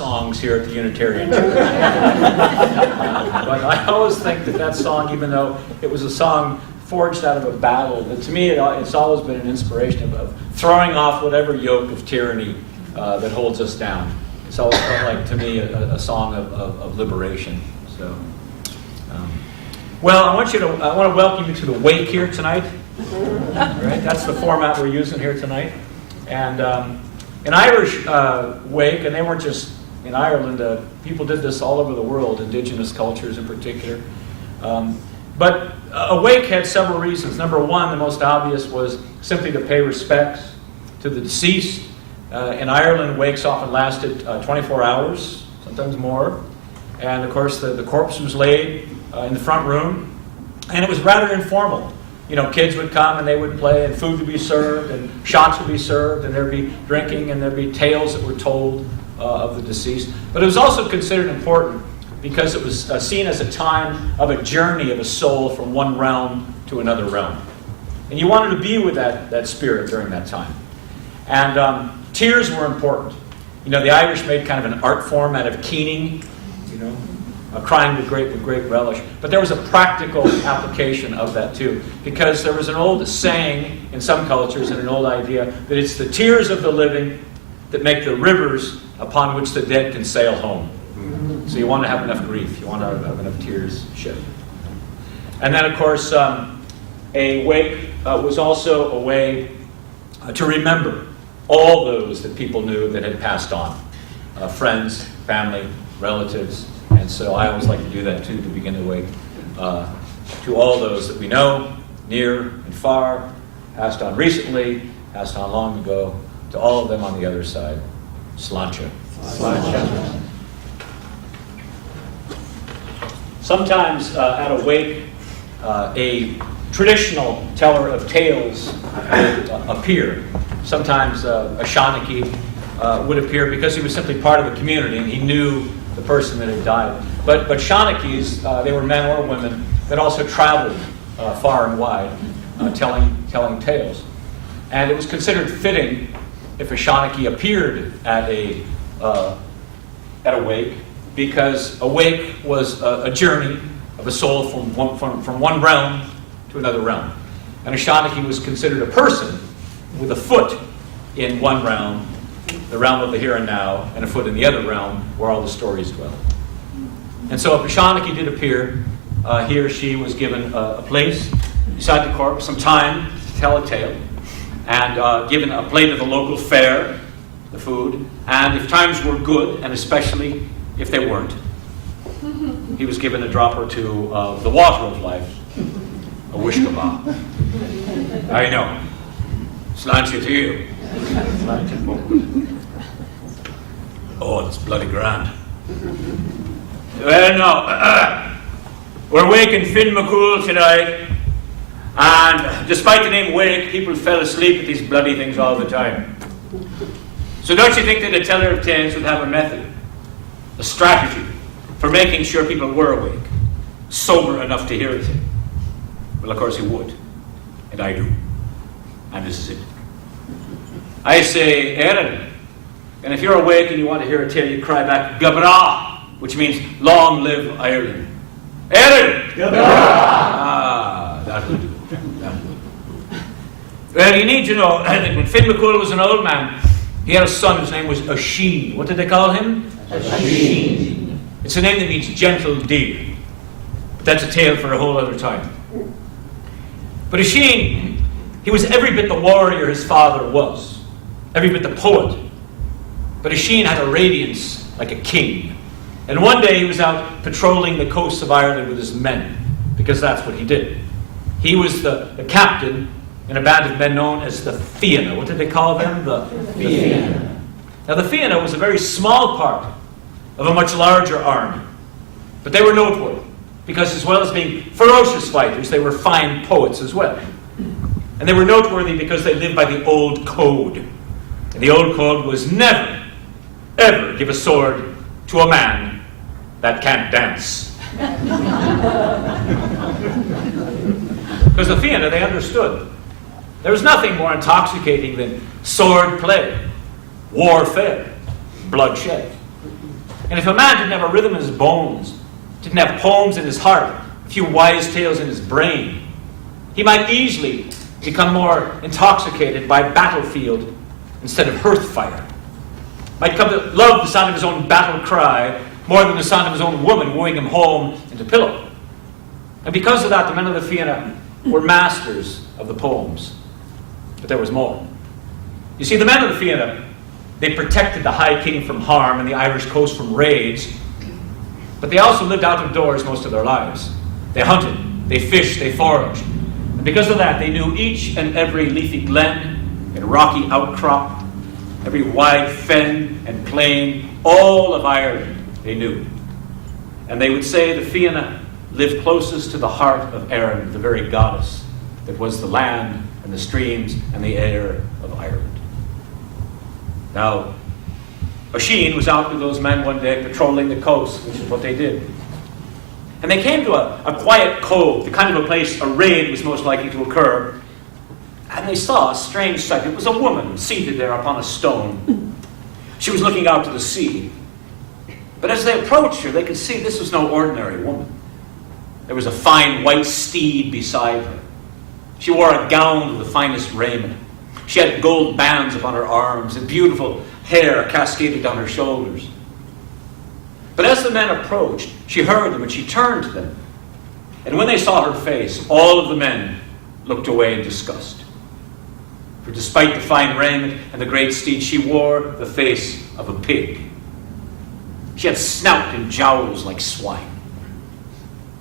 songs here at the Unitarian Church. But I always think that song, even though it was a song forged out of a battle, that to me it's always been an inspiration of throwing off whatever yoke of tyranny that holds us down. It's always felt like, to me, a song of liberation. So, well, I want to welcome you to the wake here tonight. Right? That's the format we're using here tonight. And an Irish wake, and they weren't just in Ireland, people did this all over the world, indigenous cultures in particular. But a wake had several reasons. Number one, the most obvious, was simply to pay respects to the deceased. In Ireland, wakes often lasted 24 hours, sometimes more. And of course, the corpse was laid in the front room. And it was rather informal. You know, kids would come and they would play, and food would be served, and shots would be served, and there'd be drinking, and there'd be tales that were told of the deceased. But it was also considered important because it was seen as a time of a journey of a soul from one realm to another realm. And you wanted to be with that spirit during that time. And tears were important. You know, the Irish made kind of an art form out of keening, you know, crying with great relish. But there was a practical application of that too, because there was an old saying in some cultures and an old idea that it's the tears of the living that make the rivers upon which the dead can sail home. So you want to have enough grief. You want to have enough tears shed. And then, of course, a wake was also a way to remember all those that people knew that had passed on. Friends, family, relatives. And so I always like to do that too, to begin the wake. To all those that we know, near and far, passed on recently, passed on long ago, to all of them on the other side. Sláinte. Sláinte. Sometimes at a wake, a traditional teller of tales would appear. Sometimes a Shawnee would appear because he was simply part of the community and he knew the person that had died. But Shawnees, they were men or women that also traveled far and wide, telling tales. And it was considered fitting if a Shawnee appeared at a wake, because a wake was a journey of a soul from one realm to another realm. And a Shawnee was considered a person with a foot in one realm, the realm of the here and now, and a foot in the other realm where all the stories dwell. And so if a Shawnee did appear, he or she was given a place beside the corpse, some time to tell a tale, and given a plate of the local fare, the food, and if times were good, and especially if they weren't, he was given a drop or two of the water of life, a wishkebab. I know. Sláinte to you. Oh, it's bloody grand. Well, no. We're waking Finn McCool tonight, and despite the name Wake, people fell asleep at these bloody things all the time. So don't you think that a teller of tales would have a method, a strategy for making sure people were awake, sober enough to hear it? Well, of course he would, and I do. And this is it. I say, Erin, and if you're awake and you want to hear a tale, you cry back, Gabra, which means long live Ireland. Erin! Gabra! Ah, that'll do. Well, you need to know that when Finn McCool was an old man, he had a son whose name was Oisin. What did they call him? Oisin. It's a name that means gentle deer. But that's a tale for a whole other time. But Oisin, he was every bit the warrior his father was, every bit the poet. But Oisin had a radiance like a king. And one day he was out patrolling the coasts of Ireland with his men, because that's what he did. He was the captain in a band of men known as the Fianna. What did they call them? The Fianna. Now the Fianna was a very small part of a much larger army. But they were noteworthy, because as well as being ferocious fighters, they were fine poets as well. And they were noteworthy because they lived by the old code. And the old code was never, ever give a sword to a man that can't dance. Because the Fianna, they understood. There was nothing more intoxicating than sword play, warfare, bloodshed. And if a man didn't have a rhythm in his bones, didn't have poems in his heart, a few wise tales in his brain, he might easily become more intoxicated by battlefield instead of hearth fire. Might come to love the sound of his own battle cry more than the sound of his own woman wooing him home into pillow. And because of that, the men of the Fianna were masters of the poems. But there was more. You see, the men of the Fianna, they protected the High King from harm and the Irish coast from raids, but they also lived out of doors most of their lives. They hunted, they fished, they foraged. And because of that, they knew each and every leafy glen and rocky outcrop, every wide fen and plain, all of Ireland they knew. And they would say the Fianna lived closest to the heart of Erin, the very goddess that was the land and the streams and the air of Ireland. Now, Oisin was out with those men one day patrolling the coast, which is what they did. And they came to a quiet cove, the kind of a place a raid was most likely to occur. And they saw a strange sight. It was a woman seated there upon a stone. She was looking out to the sea. But as they approached her, they could see this was no ordinary woman. There was a fine white steed beside her. She wore a gown of the finest raiment. She had gold bands upon her arms and beautiful hair cascaded down her shoulders. But as the men approached, she heard them and she turned to them. And when they saw her face, all of the men looked away in disgust. For despite the fine raiment and the great steed, she wore the face of a pig. She had snout and jowls like swine.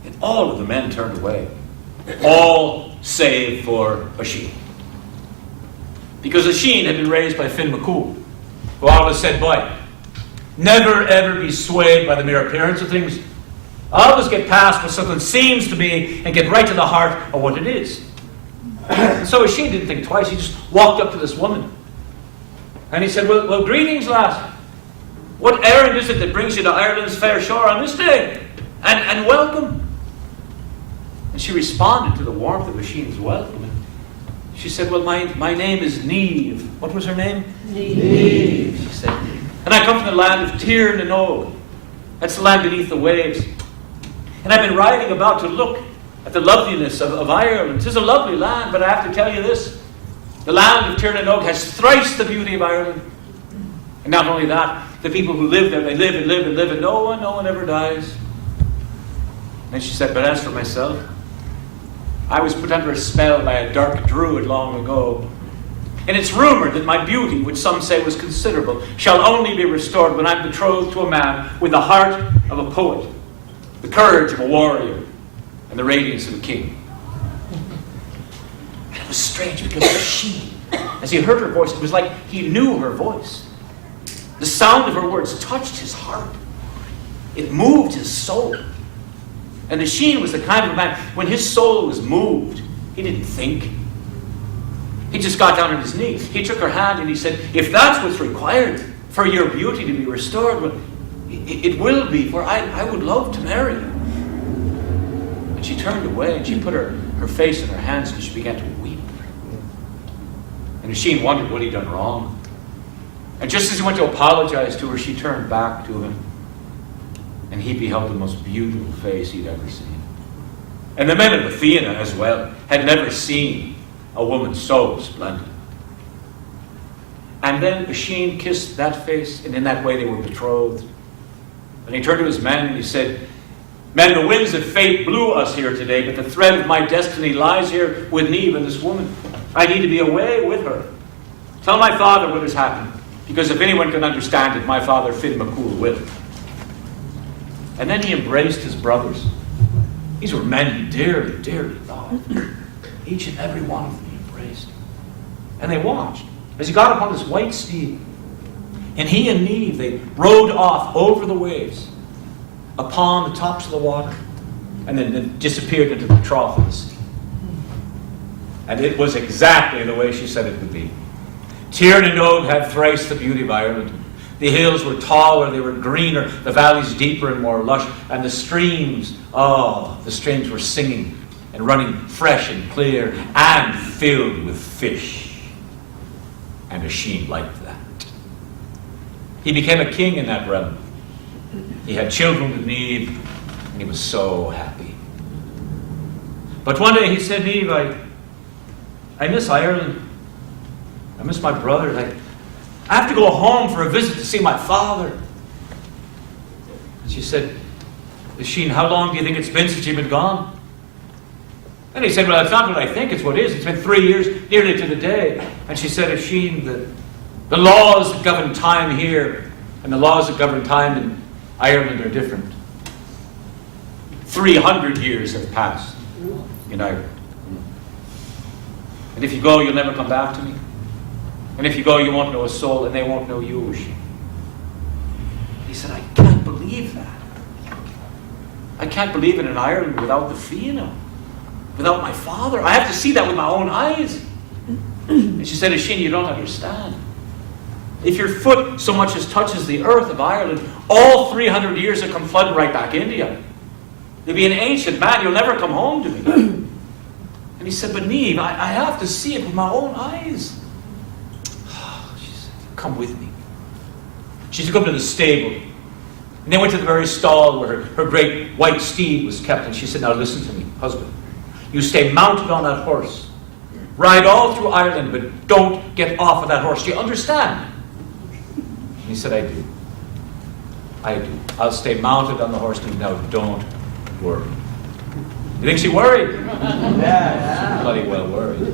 And all of the men turned away. All save for Oisin. Because Oisin had been raised by Finn McCool, who always said, boy, never ever be swayed by the mere appearance of things. Always get past what something seems to be and get right to the heart of what it is. And so Oisin didn't think twice. He just walked up to this woman. And he said, well, greetings, lass. What errand is it that brings you to Ireland's fair shore on this day? And welcome. And she responded to the warmth of Oisin's welcome. She said, well, my name is Niamh. What was her name? Niamh, she said. And I come from the land of Tir na Nog. That's the land beneath the waves. And I've been riding about to look at the loveliness of Ireland. It is a lovely land, but I have to tell you this. The land of Tir na Nog has thrice the beauty of Ireland. And not only that, the people who live there, they live and live and live, and no one ever dies. And she said, but as for myself, I was put under a spell by a dark druid long ago. And it's rumored that my beauty, which some say was considerable, shall only be restored when I'm betrothed to a man with the heart of a poet, the courage of a warrior, and the radiance of a king. And it was strange because Oisin, as he heard her voice, it was like he knew her voice. The sound of her words touched his heart. It moved his soul. And Oisin was the kind of man, when his soul was moved, he didn't think. He just got down on his knees. He took her hand and he said, if that's what's required for your beauty to be restored, well, it will be, for I would love to marry you. And she turned away and she put her face in her hands and she began to weep. And Oisin wondered what he'd done wrong. And just as he went to apologize to her, she turned back to him. And he beheld the most beautiful face he'd ever seen. And the men of the Fianna as well had never seen a woman so splendid. And then Oisin kissed that face, and in that way they were betrothed. And he turned to his men and he said, men, the winds of fate blew us here today, but the thread of my destiny lies here with Niamh and this woman. I need to be away with her. Tell my father what has happened, because if anyone can understand it, my father, Finn McCool, will. And then he embraced his brothers. These were men he dearly, dearly loved. Each and every one of them he embraced. And they watched as he got upon this white steed. And he and Niamh, they rode off over the waves, upon the tops of the water, and then disappeared into the trough of the sea. And it was exactly the way she said it would be. Tir na Nog had thrice the beauty of Ireland. The hills were taller, they were greener, the valleys deeper and more lush, and the streams were singing and running fresh and clear and filled with fish. And Oisin liked that. He became a king in that realm. He had children with Niamh, and he was so happy. But one day he said, Niamh, I miss Ireland. I miss my brother. I have to go home for a visit to see my father. And she said, Sheen, how long do you think it's been since you've been gone? And he said, well, it's not what I think, it's what is. It's been 3 years, nearly to the day. And she said, Sheen, the laws that govern time here and the laws that govern time in Ireland are different. 300 years have passed in Ireland. And if you go, you'll never come back to me. And if you go, you won't know a soul, and they won't know you. He said, I can't believe that. I can't believe it in Ireland without the Fianna, without my father. I have to see that with my own eyes. And she said, Sheen, you don't understand. If your foot so much as touches the earth of Ireland, all 300 years will come flooding right back into you. You'll be an ancient man. You'll never come home to me. And he said, but Niamh, I have to see it with my own eyes. She said, come with me. She took him to the stable. And they went to the very stall where her great white steed was kept. And she said, now listen to me, husband. You stay mounted on that horse. Ride all through Ireland, but don't get off of that horse. Do you understand? And he said, I do. I do. I'll stay mounted on the horse. Now don't worry. You think she worried? Yeah. Bloody well worried.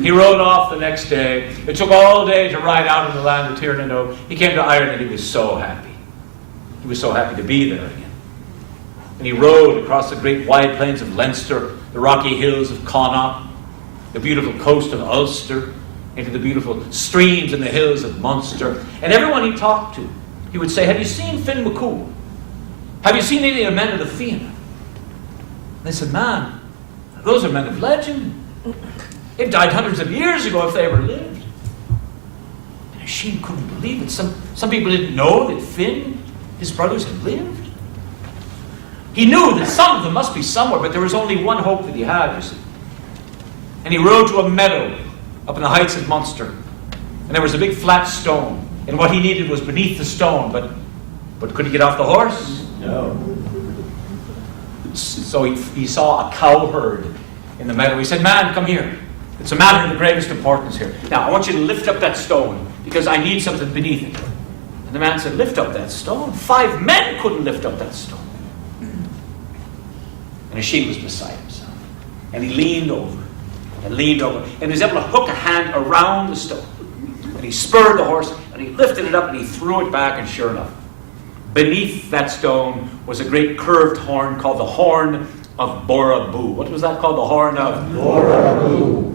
He rode off the next day. It took all day to ride out in the land of Tirnano. He came to Ireland. He was so happy. He was so happy to be there again. And he rode across the great wide plains of Leinster, the rocky hills of Connaught, the beautiful coast of Ulster, into the beautiful streams in the hills of Munster. And everyone he talked to, he would say, have you seen Finn McCool? Have you seen any of the men of the Fianna? They said, man, those are men of legend. They died hundreds of years ago if they ever lived. And Sheen couldn't believe it. Some people didn't know that Finn, his brothers, had lived. He knew that some of them must be somewhere, but there was only one hope that he had, you see. And he rode to a meadow up in the heights of Munster. And there was a big flat stone. And what he needed was beneath the stone, but could he get off the horse? No. So he saw a cow herd in the meadow. He said, man, come here. It's a matter of the gravest importance here. Now, I want you to lift up that stone, because I need something beneath it. And the man said, lift up that stone? 5 men couldn't lift up that stone. And Sheen was beside himself. And he leaned over, and leaned over, and he was able to hook a hand around the stone. And he spurred the horse, and he lifted it up, and he threw it back, and sure enough, beneath that stone was a great curved horn called the Horn of Boraboo. What was that called? The Horn of Boraboo.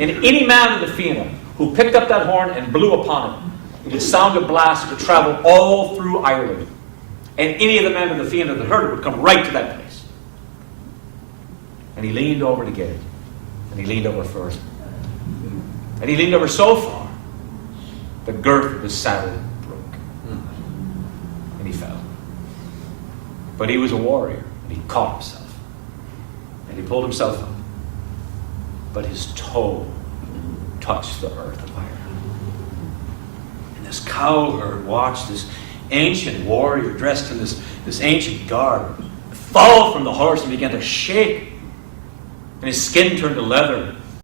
And any man of the Fianna who picked up that horn and blew upon it, it would sound a blast that would travel all through Ireland. And any of the men of the Fianna that heard it would come right to that place. And he leaned over to get it. And he leaned over first. And he leaned over so far, the girth of his saddle broke. And he fell. But he was a warrior, and he caught himself. And he pulled himself up. But his toe touched the earth of Ireland. And this cowherd watched this ancient warrior dressed in this ancient garb fall from the horse and began to shake. And his skin turned to leather.